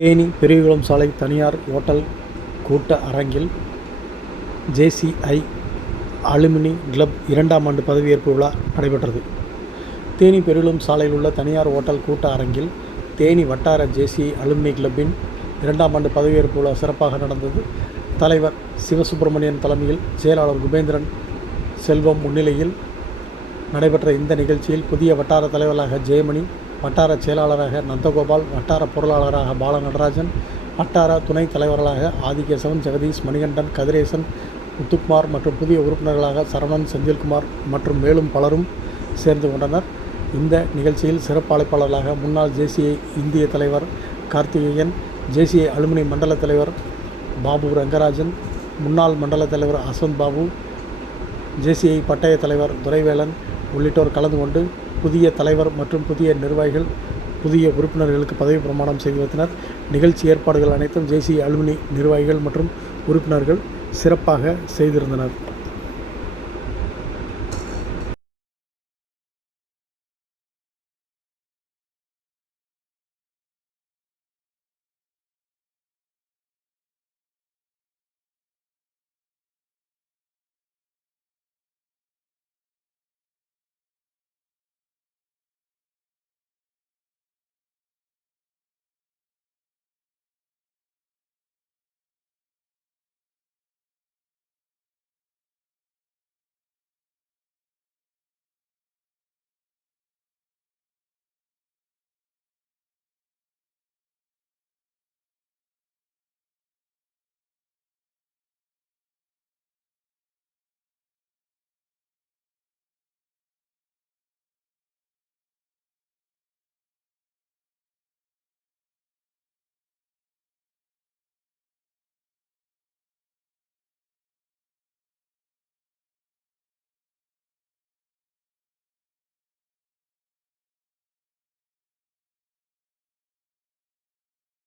தேனி பெரியகுளம் சாலை தனியார் ஓட்டல் கூட்ட அரங்கில் ஜேசிஐ அலுமினி கிளப் 2ஆம் ஆண்டு பதவியேற்பு விழா நடைபெற்றது. தேனி பெரியகுளம் சாலையில் உள்ள தனியார் ஓட்டல் கூட்ட அரங்கில் தேனி வட்டார ஜேசிஐ அலுமினி கிளப்பின் 2ஆம் ஆண்டு பதவியேற்பு விழா சிறப்பாக நடந்தது. தலைவர் சிவசுப்பிரமணியன் தலைமையில் செயலாளர் குபேந்திரன் செல்வம் முன்னிலையில் நடைபெற்ற இந்த நிகழ்ச்சியில் புதிய வட்டார தலைவராக ஜெயமணி, வட்டார செயலாளராக நந்தகோபால், வட்டார பொருளாளராக பாலநடராஜன், வட்டார துணைத் தலைவர்களாக ஆதிகேசவன், ஜெகதீஷ், மணிகண்டன், கதிரேசன், முத்துக்குமார் மற்றும் புதிய உறுப்பினர்களாக சரவணன், செந்தில்குமார் மற்றும் மேலும் பலரும் சேர்ந்து கொண்டனர். இந்த நிகழ்ச்சியில் சிறப்பு அழைப்பாளர்களாக முன்னாள் ஜேசிஐ இந்திய தலைவர் கார்த்திகேயன், ஜேசிஐ அலுமினி மண்டல தலைவர் பாபு ரங்கராஜன், முன்னாள் மண்டல தலைவர் அஸ்வந்த் பாபு, ஜேசிஐ பட்டய தலைவர் துரைவேலன் உள்ளிட்டோர் கலந்து கொண்டு புதிய தலைவர் மற்றும் புதிய நிர்வாகிகள், புதிய உறுப்பினர்களுக்கு பதவி பிரமாணம் செய்து வைத்தனர். நிகழ்ச்சி ஏற்பாடுகள் அனைத்தும் ஜேசிஐ அலுமினி நிர்வாகிகள் மற்றும் உறுப்பினர்கள் சிறப்பாக செய்திருந்தனர்.